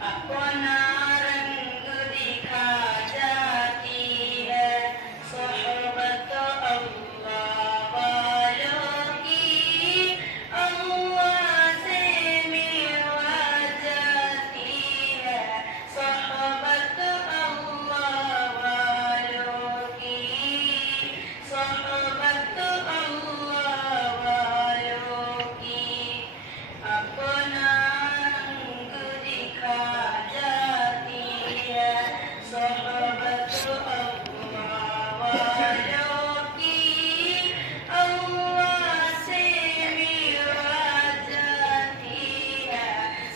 अपना रंग दिखा जाती है सोहबत अल्लाह वालों की, अल्लाह से मिलवा जाती है सोहबत अल्लाह वालों की, सोहबत अल्लाह वालों की। अपना रंग दिखा जाती है सोहबत अल्लाह वालों की, अल्लाह से मिलवा जाती है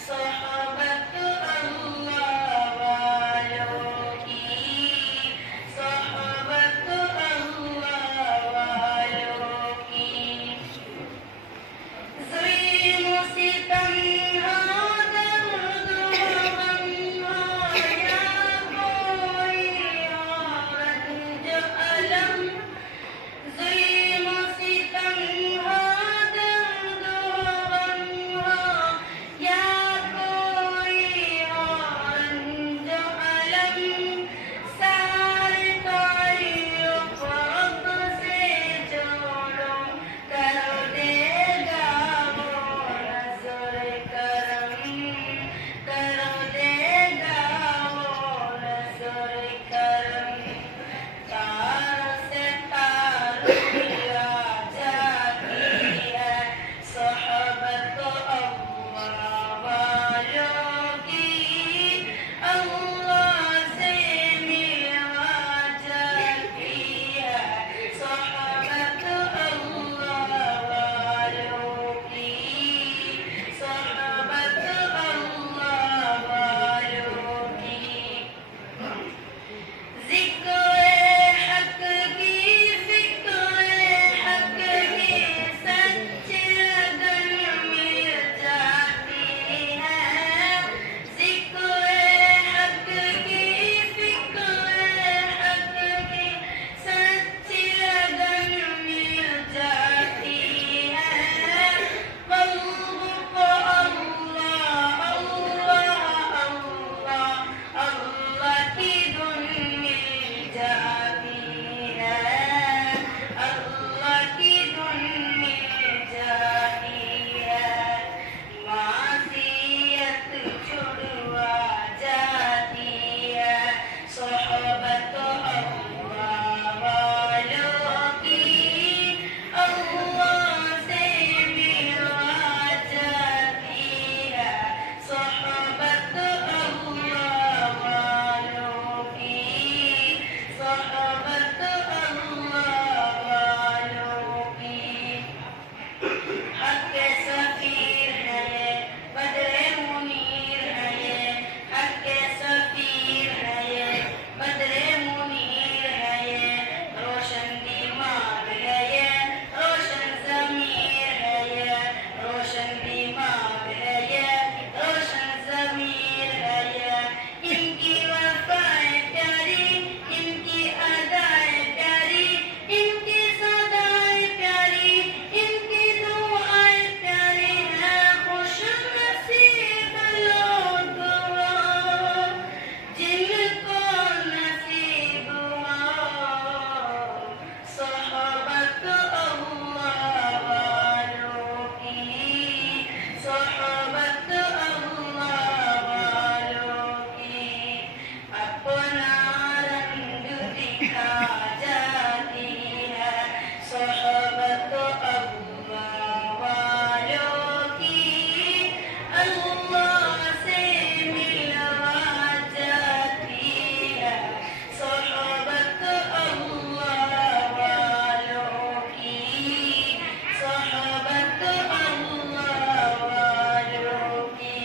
सोहबत अल्लाह वालों की, सोहबत अल्लाह वालों की। ज़ुल्म सितम हो दर्द गम हो या कोई और रंज अलम, ज़ुल्म सितम हो दर्द गम हो या कोई और रंज अलम, सारे ताल्लुक़ रब से जोड़ो कर देगा वो नज़्र करम, कर देगा वो नज़्र करम। तार से तार मिला जाती है सोहबत अल्लाह वालों की, अल्लाह से मिलवा जाती है सोहबत अल्लाह वालों की, सोहबत अल्लाह वालों की। ज़िक्र हक की ज़िक्र हक की सच्ची लगन मिल जाती है, ज़िक्र हक की ज़िक्र हक की सच्ची लगन मिल जाती है। क़ल्ब को अल्लाह अल्लाह अल्लाह अल्लाह की धुन मिल जाती है, अल्लाह की धुन मिल जाती है। मासियत छुड़वा जाती है सोहबत अल्लाह वालों की, अल्लाह से मिलवा जाती है सोहबत अल्लाह वालों की, सोहबत अल्लाह वालों की। हक सफीर है ये बदरे मुनीर है ये, हक सफीर है ये बदरे मुनीर है ये, रोशन दिमाग है ये रोशन ज़मीर है ये, रोशन दिमाग है ये रोशन ज़मीर है ये। इनकी वफ़ाएं प्यारी, इनकी अदाएं प्यारी, इनकी सदाएं प्यारी, इनकी दुआएं प्यारी हैं। खुश नसीब लोग वो जिनको नसीब हो सोहबत अल्लाह वालों की, सोहबत अल्लाह वालों की। अपना रंग दिखा जाती है सोहबत अल्लाह वालों की, अल्लाह से मिलवा जाती है सोहबत अल्लाह वालों की, सोहबत अल्लाह वालों की।